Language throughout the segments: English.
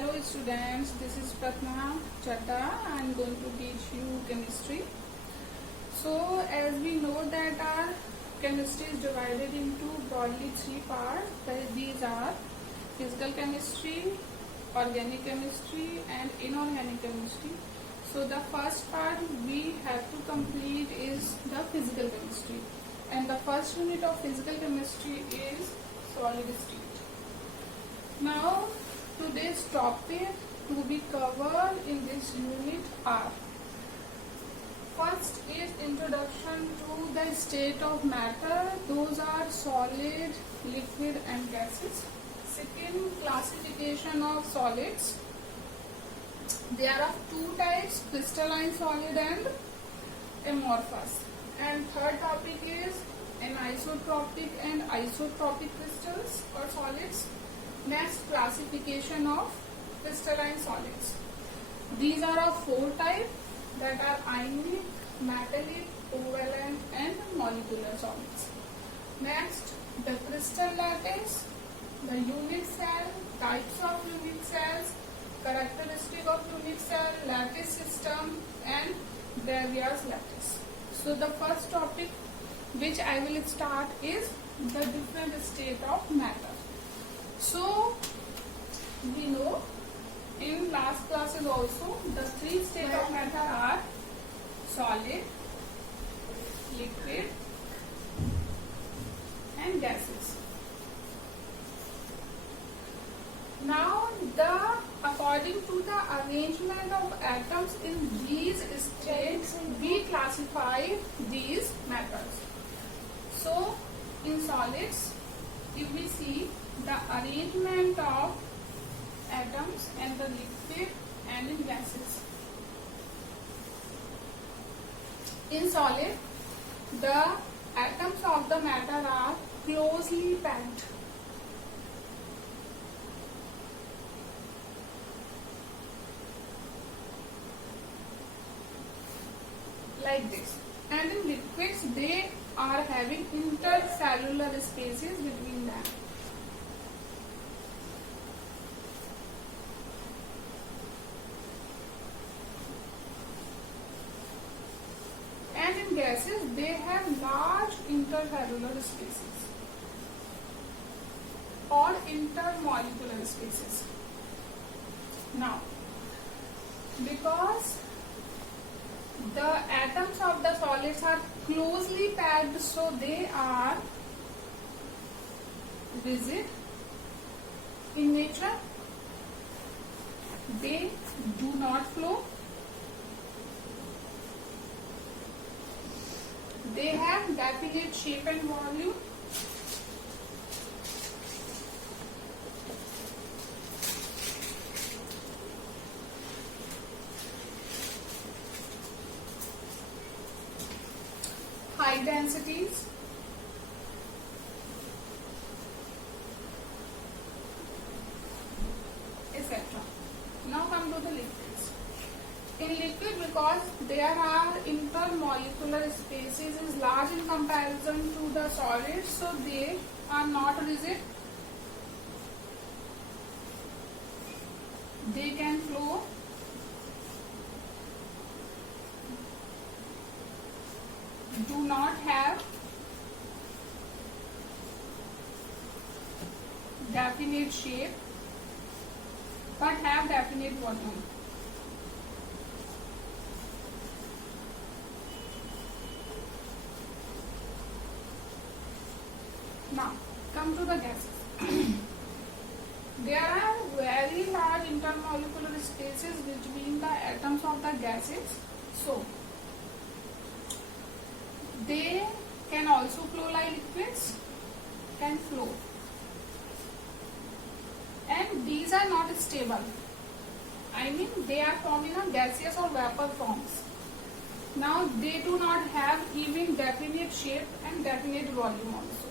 Hello students, this is Untitled. I am going to teach you chemistry. So as we know that our chemistry is divided into broadly three parts. These are physical chemistry, organic chemistry and inorganic chemistry. So the first part we have to complete is the physical chemistry, and the first unit of physical chemistry is solid state. Now today's topic to be covered in this unit are: first is introduction to the state of matter, those are solid, liquid and gases. Second, classification of solids. There are two types, crystalline solid and amorphous. And third topic is anisotropic and isotropic crystals or solids. Next, classification of crystalline solids. These are of four types, that are ionic, metallic, covalent and molecular solids. Next, the crystal lattice, the unit cell, types of unit cells, characteristic of unit cell, lattice system and Bravier's lattice. So the first topic which I will start is the different state of matter. So we know in last classes also the three states of matter are solid, liquid and gases. Now according to the arrangement of atoms in these states, we classify these matters. So in solids, if we see the arrangement of atoms and the liquid and in gases. In solid, the atoms of the matter are closely packed. Like this. And in liquids, they are having intercellular spaces between them. And in gases, they have large intercellular spaces or intermolecular spaces. Now, because the atoms of the solids are closely packed, so they are rigid in nature. They do not flow. They have definite shape and volume. High densities. Etc. Now come to the liquids. In liquid, because there are intermolecular spaces is large in comparison to the solids, so they are not rigid. They can flow. Do not have definite shape but have definite volume. Now come to the gases. There are very large intermolecular spaces between the atoms of the gases, so they can also flow like liquids, can flow, and these are not stable. I mean, they are formed in gaseous or vapor forms. Now they do not have even definite shape and definite volume also.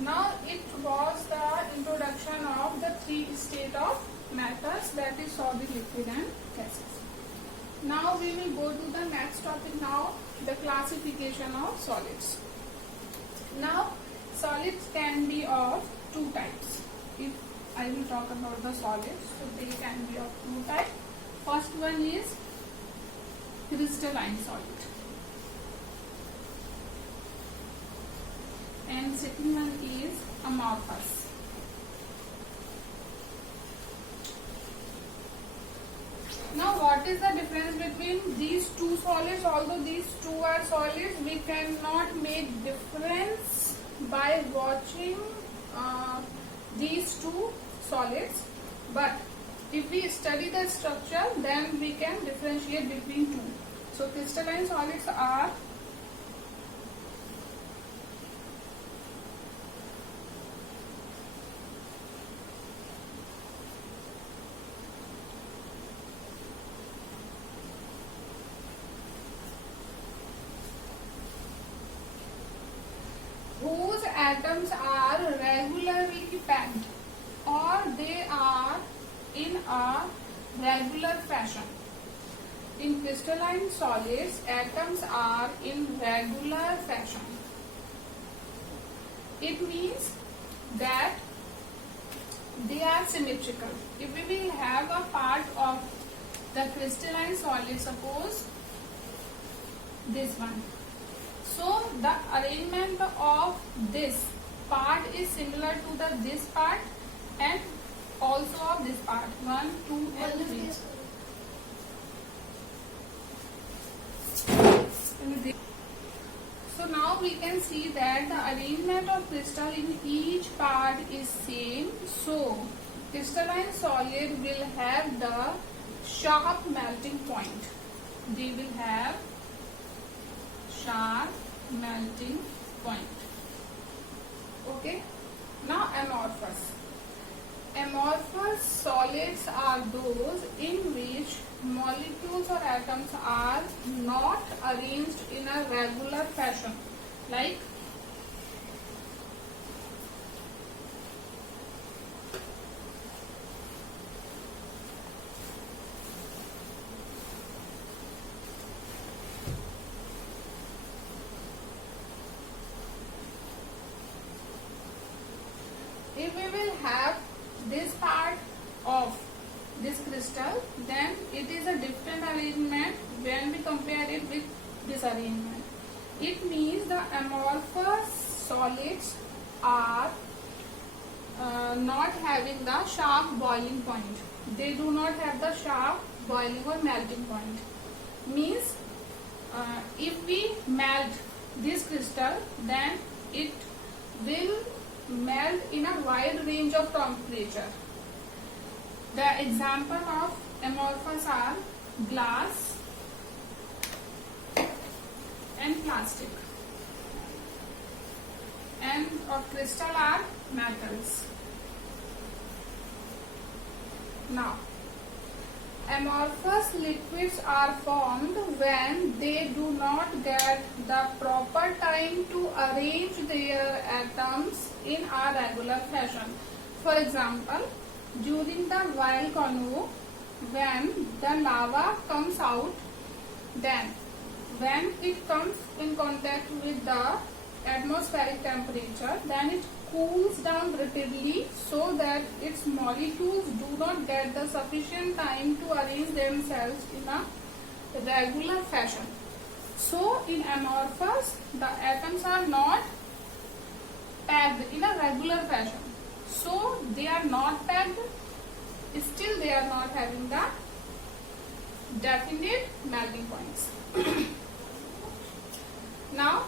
Now it was the introduction of the three state of matters, that is solid, liquid and gases. Now we will go to the next topic now, the classification of solids. Now solids can be of two types. If I will talk about the solids. So they can be of two types. First one is crystalline solid, and second one is amorphous. Now what is the difference between these two solids? Although these two are solids, we cannot make difference by watching these two solids, but if we study the structure, then we can differentiate between two. So crystalline solids are whose atoms are regularly packed, or they are in a regular fashion. In crystalline solids, atoms are in regular fashion. It means that they are symmetrical. If we will have a part of the crystalline solid, suppose this one, so the arrangement of this part is similar to this part and also of this part. 1, 2 and 3. So now we can see that the arrangement of crystal in each part is same. So crystalline solid will have the sharp melting point. They will have sharp melting point. Okay. Now amorphous. Amorphous solids are those in which molecules or atoms are not arranged in a regular fashion, like if we will have this part of this crystal, then it is a different arrangement when we compare it with this arrangement. It means the amorphous solids are not having the sharp boiling point. They do not have the sharp boiling or melting point. Means if we melt this crystal, then it will melt in a wide range of temperature. The example of amorphous are glass and plastic, and of crystal are metals. Now, amorphous liquids are formed when they do not get the proper time to arrange their atoms in a regular fashion. For example, during the volcano, when the lava comes out, then when it comes in contact with the atmospheric temperature, then it cools down rapidly so that its molecules do not get the sufficient time to arrange themselves in a regular fashion. So in amorphous, the atoms are not packed in a regular fashion. So they are not packed, still they are not having the definite melting points. Now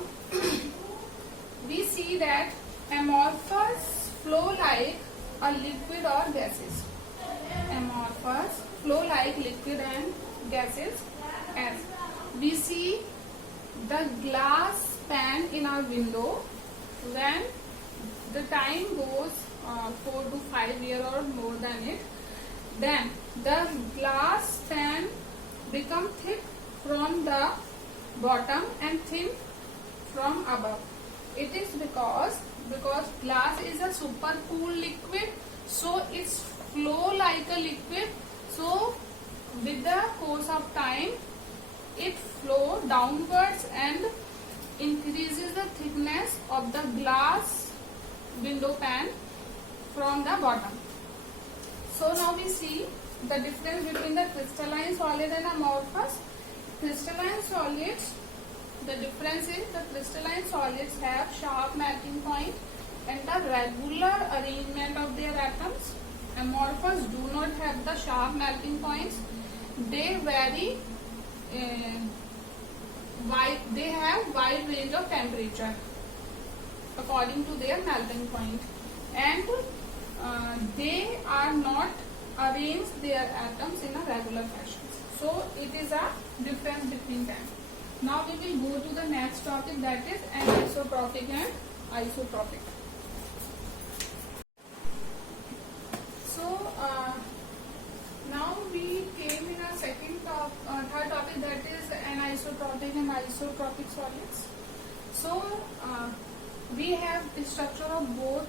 we see that amorphous flow like a liquid or gases. Amorphous flow like liquid and gases, as we see the glass pan in our window. When the time goes 4 to 5 years or more than it, then the glass pan become thick from the bottom and thin from above. It is because glass is a super cool liquid, so its flow like a liquid. So with the course of time, it flow downwards and increases the thickness of the glass window pan from the bottom. So now we see the difference between the crystalline solid and amorphous. Crystalline solids, the difference is the crystalline solids have sharp melting point and the regular arrangement of their atoms. Amorphous do not have the sharp melting points. They vary. They have wide range of temperature according to their melting point, and they are not arrange their atoms in a regular fashion. So it is a difference between them. Now we will go to the next topic, that is anisotropic and isotropic. So now we came in a third topic, that is anisotropic and isotropic solids. So we have the structure of both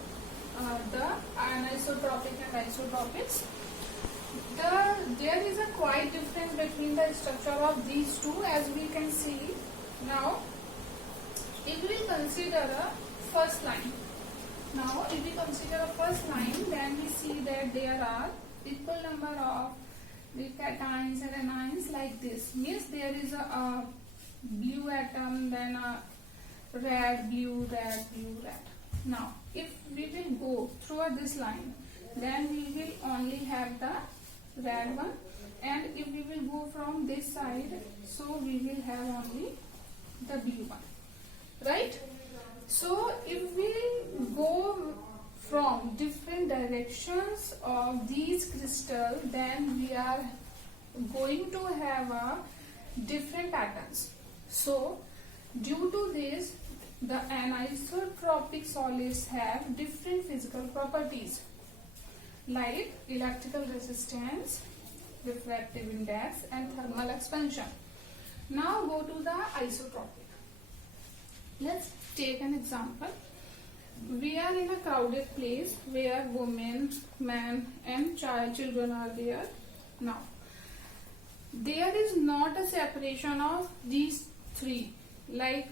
the anisotropic and isotropics. There is a quite difference between the structure of these two, as we can see. Now, if we consider a first line, then we see that there are equal number of the cations and anions like this. Means there is a blue atom, then a red, blue, red, blue, red. Now, if we will go through this line, then we will only have the red one, and if we will go from this side, so we will have only the blue one, right? So if we go from different directions of these crystals, then we are going to have a different patterns. So due to this, the anisotropic solids have different physical properties like electrical resistance, refractive index, and thermal expansion. Now go to the isotropic. Let's take an example. We are in a crowded place where women, men, and children are there. Now, there is not a separation of these three, like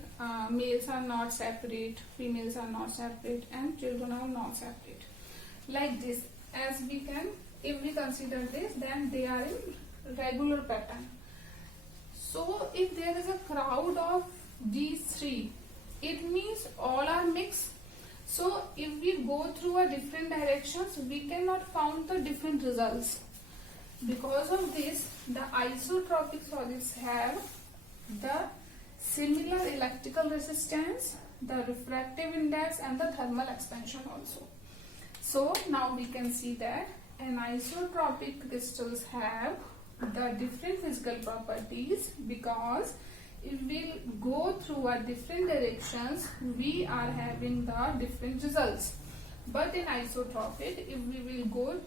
males are not separate, females are not separate, and children are not separate. Like this, as we can, if we consider this, then they are in regular pattern. So if there is a crowd of these three, it means all are mixed. So if we go through a different directions, we cannot find the different results. Because of this, the isotropic solids have the similar electrical resistance, the refractive index, and the thermal expansion also. So now we can see that anisotropic crystals have the different physical properties, because if we go through a different directions, we are having the different results. But in isotropic, if we will go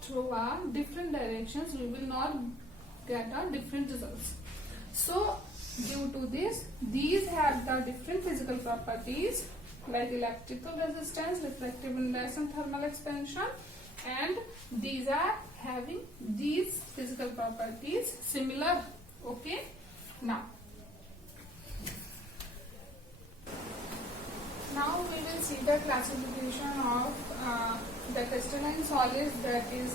through a different directions, we will not get a different results. So due to this, these have the different physical properties like electrical resistance, refractive index, and thermal expansion, and these are having these physical properties similar. Okay, now we will see the classification of the crystalline solids, that is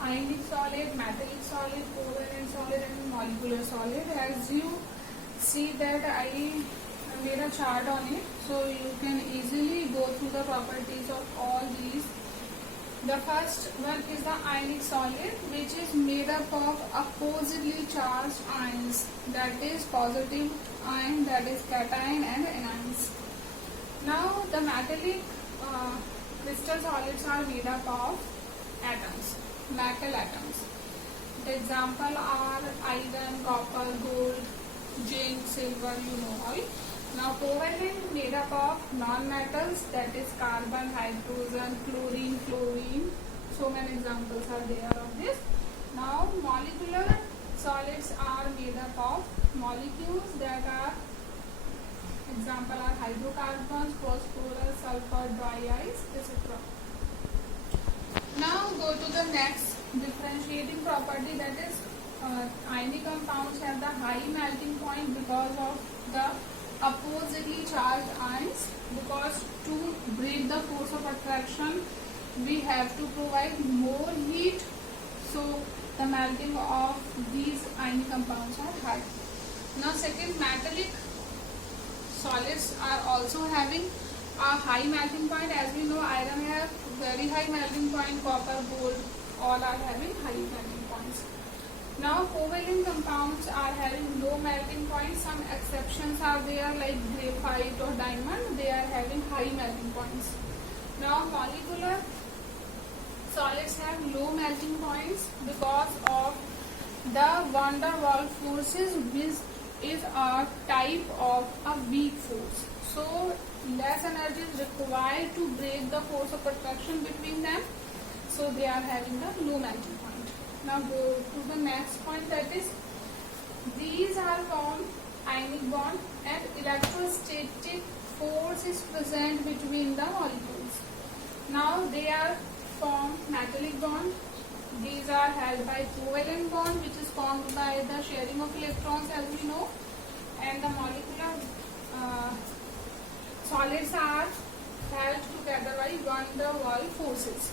ionic solid, metallic solid, covalent solid, and molecular solid. As you see that I made a chart on it, so you can easily go through the properties of all these. The first one is the ionic solid, which is made up of oppositely charged ions, that is positive ion, that is cation, and anions. Now the metallic crystal solids are made up of atoms, metal atoms. The example are iron, copper, gold, zinc, silver, you know all. Now covalent made up of non-metals, that is carbon, hydrogen, chlorine, fluorine. So many examples are there of this. Now molecular solids are made up of molecules, that are example are hydrocarbons, phosphorus, sulfur, dry ice, etc. Now go to the next differentiating property, that is ionic compounds have the high melting point because of the oppositely charged ions, because to break the force of attraction we have to provide more heat so the melting of these ionic compounds are high. Now second, metallic solids are also having a high melting point. As we know, iron have very high melting point, copper, gold, all are having high melting points. Now covalent compounds are having low melting points. Some exceptions are there like graphite or diamond, they are having high melting points. Now molecular solids have low melting points because of the van der Waals forces, which is a type of a weak force. So less energy is required to break the force of attraction between them. So they are having a low melting point. Now go to the next point, that is these are formed ionic bond and electrostatic force is present between the molecules. Now they are formed metallic bond. These are held by covalent bond, which is formed by the sharing of electrons, as we know, and the molecular solids are held together by van der Waals forces.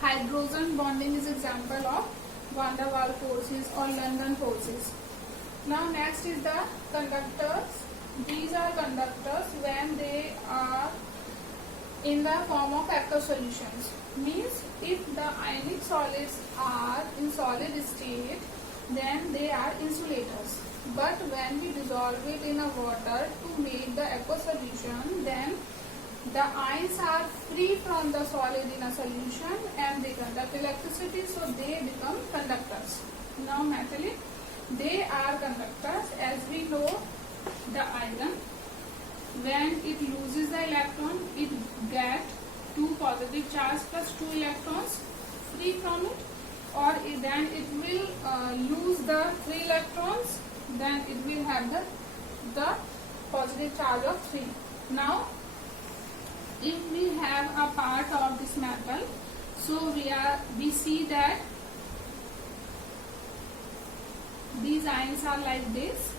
Hydrogen bonding is example of van der Waals forces or London forces. Now next is the conductors. These are conductors when they are in the form of aqueous solutions. Means if the ionic solids are in solid state, then they are insulators. But when we dissolve it in a water to make the aqueous solution, then the ions are free from the solid in a solution and they conduct electricity, so they become conductors. Now metallic, they are conductors. As we know, the iron, when it loses the electron, it gets 2 positive charge plus 2 electrons free from it, or then it will lose the 3 electrons, then it will have the positive charge of 3. Now if we have a part of this metal, so we see that these ions are like this.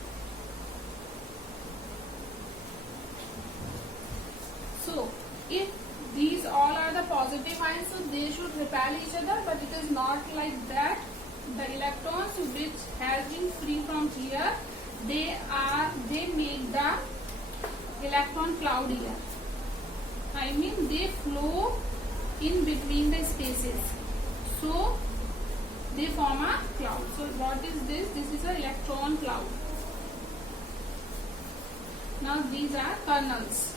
So if these all are the positive ions, so they should repel each other, but it is not like that. The electrons which has been free from here, they make the electron cloud here. I mean they flow in between the spaces, so they form a cloud. So what is this? This is an electron cloud. Now these are kernels.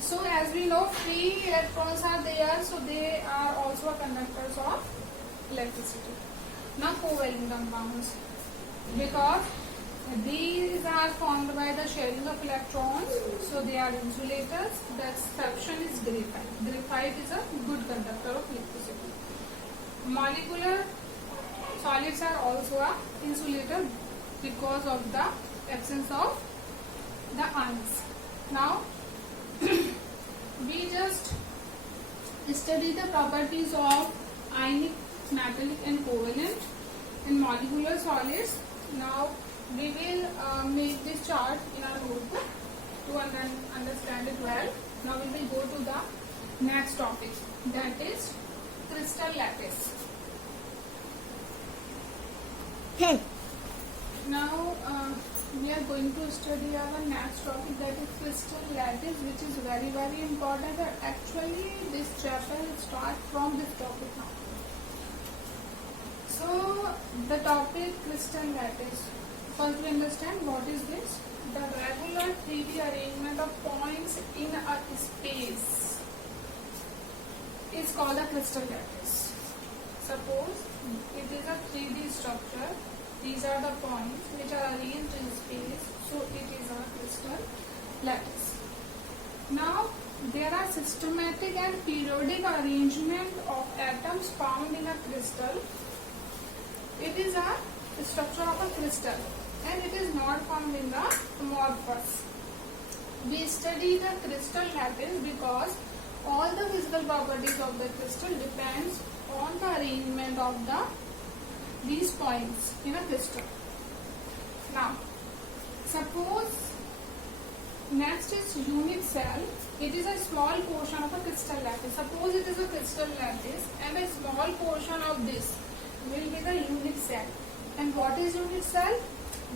So as we know, free electrons are there, so they are also conductors of electricity. Now covalent compounds, because these are formed by the sharing of electrons, so they are insulators. The exception is graphite. Graphite is a good conductor of electricity. Molecular solids are also a insulator because of the absence of the ions. Now we just study the properties of ionic, metallic and covalent in molecular solids. Now we will make this chart in our notebook to understand it well. Now we will go to the next topic, that is crystal lattice. Now we are going to study our next topic, that is crystal lattice, which is very important. Actually this chapter will start from this topic now. So the topic crystal lattice. First we understand what is this. The regular 3D arrangement of points in a space is called a crystal lattice. Suppose it is a 3D structure. These are the points which are arranged in space, so it is a crystal lattice. Now there are systematic and periodic arrangement of atoms found in a crystal. It is a structure of a crystal and it is not found in the amorphous. We study the crystal lattice because all the physical properties of the crystal depends on the arrangement of these points in a crystal. Now suppose next is unit cell. It is a small portion of a crystal lattice. Suppose it is a crystal lattice and a small portion of this will be the unit cell. And what is unit cell?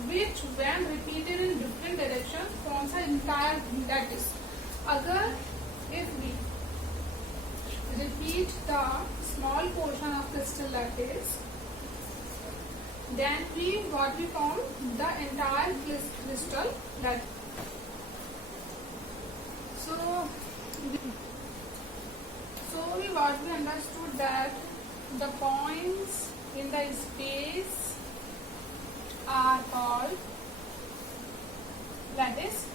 Which when repeated in different directions forms an entire lattice. Agar if we repeat the small portion of crystal lattice, then what we form the entire crystal lattice. What we understood that the points in the space are called lattice.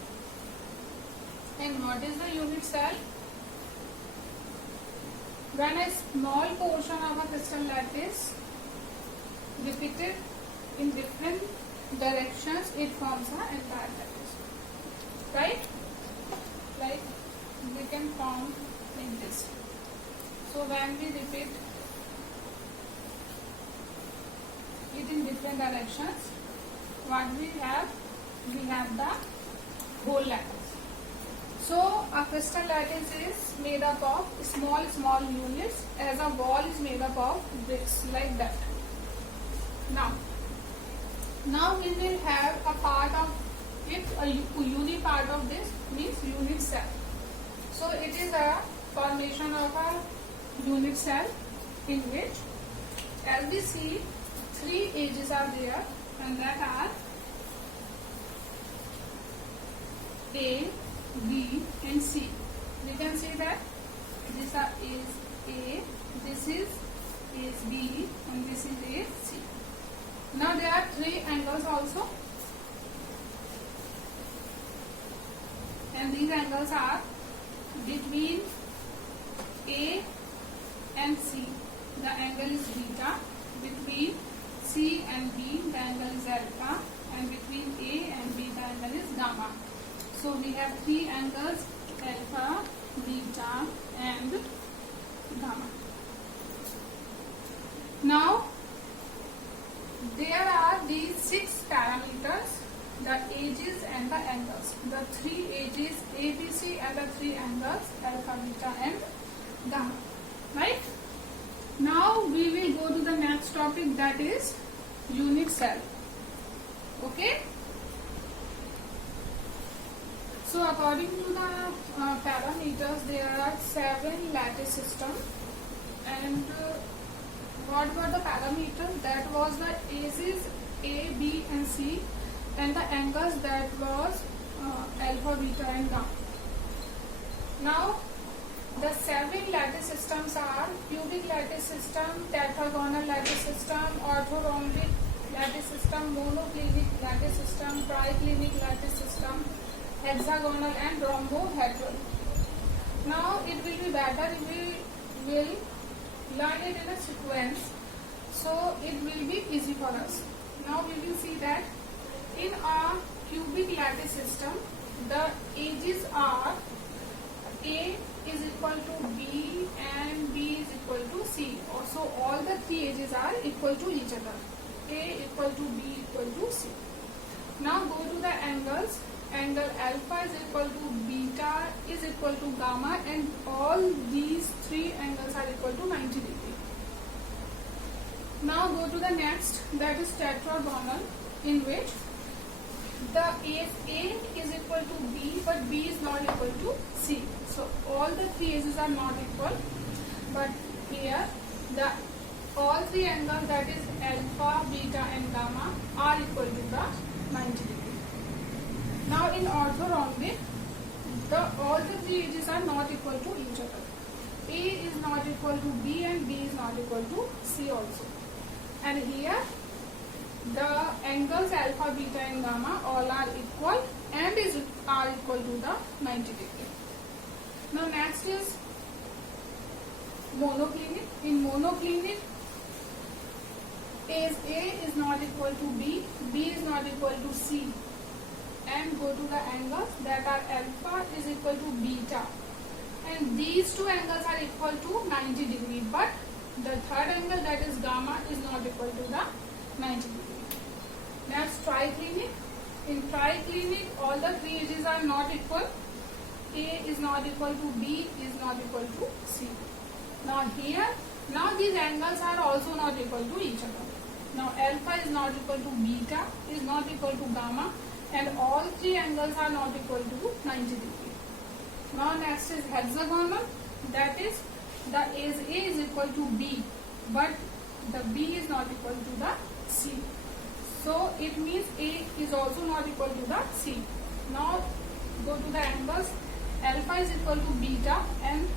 And what is the unit cell? When a small portion of a crystal lattice repeated in different directions, it forms an entire lattice. Right? Like we can form like this. So when we repeat it in different directions, what we have? We have the whole lattice. So a crystal lattice is made up of small units, as a wall is made up of bricks, like that. Now we will have a part of it, a unit part of this means unit cell. So it is a formation of a unit cell in which, as we see, 3 edges are there, and that are A, B and C. We can see that this is A, this is B and this is C. Now there are 3 angles also, and these angles are between A and C, the angle is beta. Between C and B, the angle is alpha, and between A and B, the angle is gamma. So we have 3 angles, alpha, beta and gamma. Now there are these 6 parameters, the edges and the angles. The 3 edges A, B, C and the 3 angles alpha, beta and gamma. Right? Now we will go to the next topic, that is unit cell. Okay? So according to the parameters, there are 7 lattice systems, and what were the parameters? That was the edges A, B and C, and the angles, that was alpha, beta and gamma. Now the 7 lattice systems are cubic lattice system, tetragonal lattice system, orthorhombic lattice system, monoclinic lattice system, triclinic lattice system, hexagonal and rhombohedral. Now it will be better if we will learn it in a sequence, so it will be easy for us. Now we will see that in a cubic lattice system, the edges are A is equal to B and B is equal to C. So all the 3 edges are equal to each other. A equal to B equal to C. Now go to the angles. Angle alpha is equal to beta is equal to gamma, and all these 3 angles are equal to 90 degree. Now go to the next, that is tetragonal, in which the A is equal to B, but B is not equal to C. So all the 3 edges are not equal, but here all 3 angles, that is alpha, beta and gamma, are equal to the 90 degree. Now in orthorhombic, all the 3 edges are not equal to each other. A is not equal to B and B is not equal to C also. And here the angles alpha, beta and gamma all are equal and are equal to the 90 degree. Now next is monoclinic. In monoclinic, A is not equal to B, B is not equal to C, and go to the angles, that are alpha is equal to beta, and these 2 angles are equal to 90 degree, but the third angle, that is gamma, is not equal to the 90 degree. Next, triclinic. In triclinic, all the 3 edges are not equal, A is not equal to B is not equal to C. Now here, now these angles are also not equal to each other. Now alpha is not equal to beta, is not equal to gamma, and all three angles are not equal to 90 degree. Now next is hexagonal, that is the A is equal to B, but the B is not equal to the C. So it means A is also not equal to the C. Now go to the angles. Alpha is equal to beta and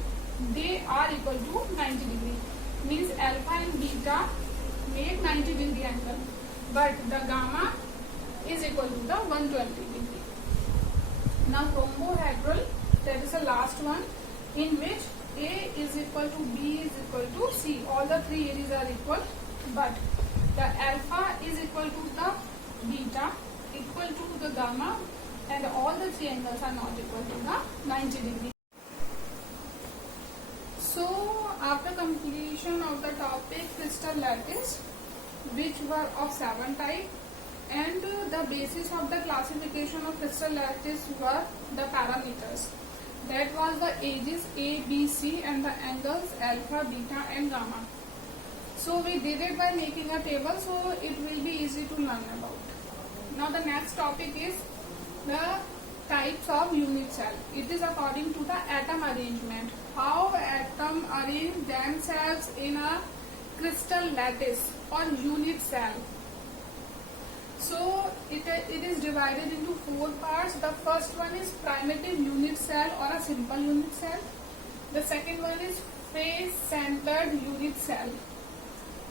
they are equal to 90 degree. Means alpha and beta make 90 degree angle, but the gamma is equal to the 120 degree. Now rhombohedral, that is the last one, in which A is equal to B is equal to C. All the three areas are equal, but the alpha is equal to the beta, equal to the gamma, and all the three angles are not equal to the 90 degree. So after completion of the topic crystal lattice, which were of 7 type, and the basis of the classification of crystal lattice were the parameters. That was the ages A, B, C and the angles alpha, beta and gamma. So we did it by making a table, so it will be easy to learn about. Now the next topic is the types of unit cell. It is according to the atom arrangement. How atom arrange themselves in a crystal lattice or unit cell. So it is divided into 4 parts. The first one is primitive unit cell or a simple unit cell. The second one is face centered unit cell.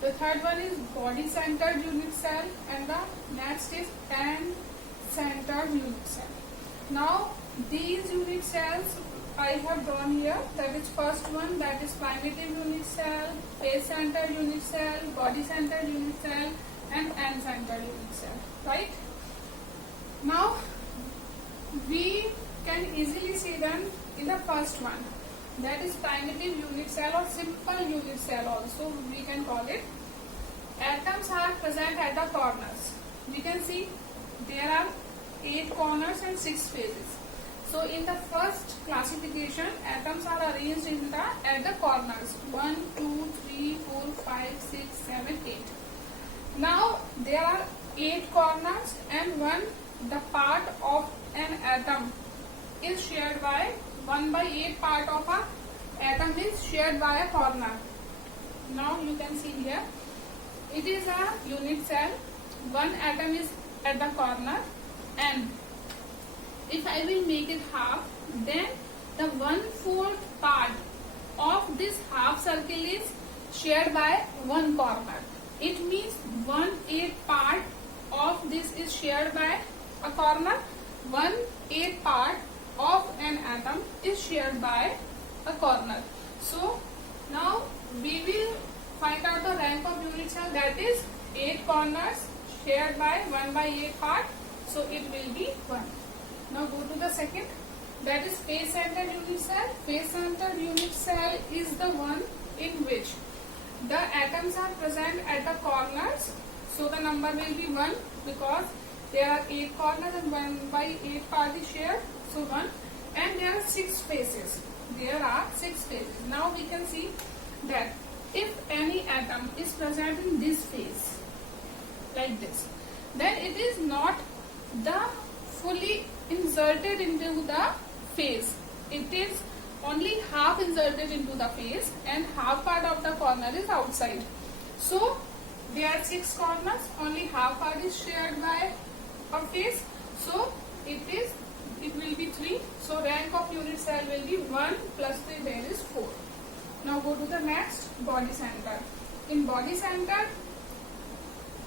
The third one is body centered unit cell, and the next is end centered unit cell. Now these unit cells I have drawn here. That is first one, that is primitive unit cell, face centered unit cell, body centered unit cell and end centered unit cell, right? Now we can easily see them in the first one, that is primitive unit cell or simple unit cell also we can call it. Atoms are present at the corners. We can see there are 8 corners and 6 faces. So in the first classification, atoms are arranged at the corners 1, 2, 3, 4, 5, 6, 7, 8. Now there are 8 corners and the part of an atom is shared by 1 by 8 part of a atom is shared by a corner. Now you can see here, it is a unit cell. One atom is at the corner, and if I will make it half, then the 1/4 part of this half circle is shared by one corner. It means 1/8 part of this is shared by a corner. 1/8 part of an atom is shared by a corner. So now we will find out the rank of unit cell, that is 8 corners shared by 1 by 8 part. So it will be 1. Now go to the second, that is face centered unit cell. Face centered unit cell is the one in which the atoms are present at the corners. So the number will be 1 because there are 8 corners and 1 by 8 part is shared. So 1, and there are 6 faces. There are 6 faces. Now we can see that if any atom is present in this phase, like this, then it is not the fully inserted into the phase. It is only half inserted into the phase and half part of the corner is outside. So there are 6 corners, only half part is shared by a phase. So it will be 3. So rank of unit cell will be 1 plus 3, there is 4. Now go to the next, body center. In body center,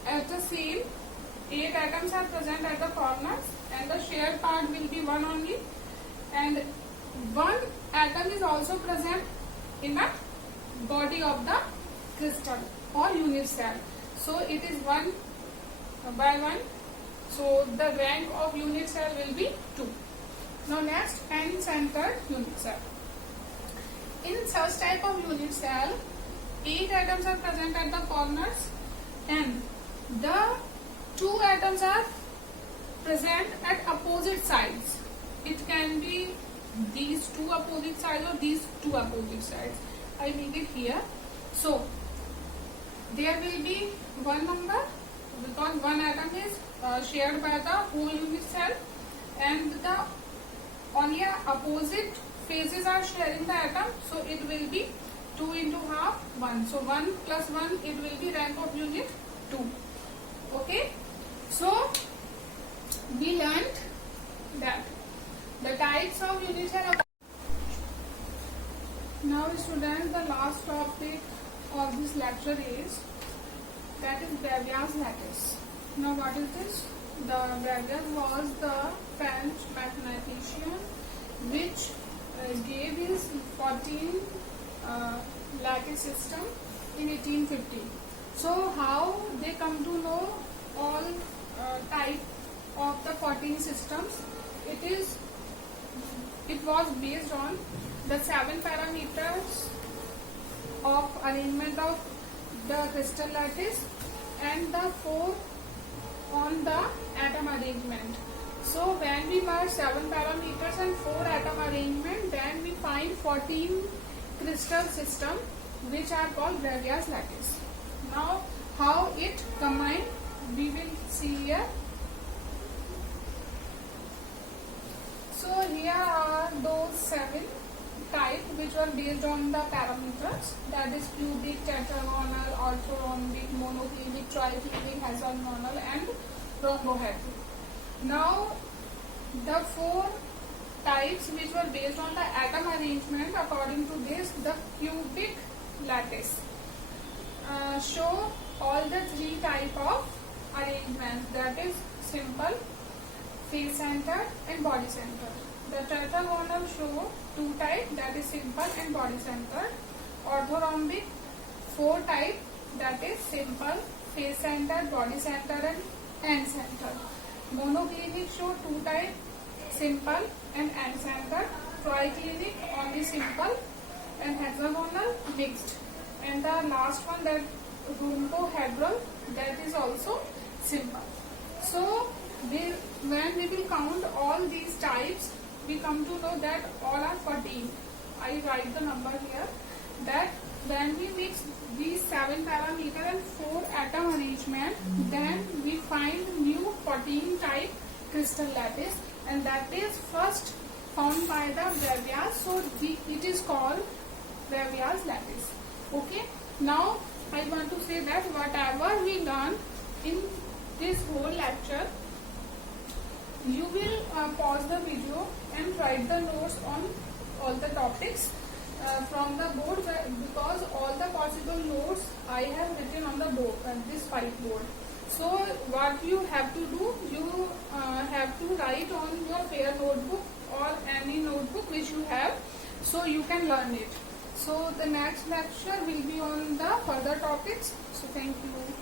at the same 8 atoms are present at the corners and the shared part will be 1 only, and 1 atom is also present in the body of the crystal or unit cell. So it is 1 by 1. So the rank of unit cell will be 2. Now next, end centered unit cell. In such type of unit cell, 8 atoms are present at the corners and the 2 atoms are present at opposite sides. It can be these two opposite sides or these two opposite sides. I make it here. So there will be one number because one atom is shared by the whole unit cell, and the only opposite phases are sharing the atom, so it will be 2 into half 1. So 1 plus 1, it will be rank of unit 2. Okay, so we learned that the types of unit cell. Now students, the last topic of this lecture is Bravais lattice. Now what is this? The Bravais was the French mathematician which gave his 14 lattice system in 1850. So how they come to know all type of the 14 systems? It was based on the 7 parameters of arrangement of the crystal lattice and the 4 on the atom arrangement. So when we merge 7 parameters and 4 atom arrangement, then we find 14 crystal system which are called Bravais lattice. Now how it combined, we will see here. So here are those 7 types which were based on the parameters, that is cubic, tetragonal, orthorhombic, monoclinic, triclinic, hexagonal and rhombohedral. Now the 4 types which were based on the atom arrangement, according to this, the cubic lattice show all the 3 type of arrangements, that is simple, face centered and body centered. The tetragonal show 2 type, that is simple and body centered. Orthorhombic 4 type, that is simple, face centered, body centered and end centered. Monoclinic show 2 type, simple and end centered. Triclinic only simple, and hexagonal mixed. And the last one, that rhombohedral, that is also simple. So when we will count all these types, we come to know that all are 14. I write the number here, that when we mix these 7 parameter and 4 atom arrangement, then we find new 14 type crystal lattice, and that is first found by the Bravais. So it is called Bravais lattice. Okay. Now I want to say that whatever we learn in this whole lecture, you will pause the video and write the notes on all the topics from the board, because all the possible notes I have written on the board, this whiteboard. So what you have to do, you have to write on your fair notebook or any notebook which you have, so you can learn it. So the next lecture will be on the further topics. So thank you.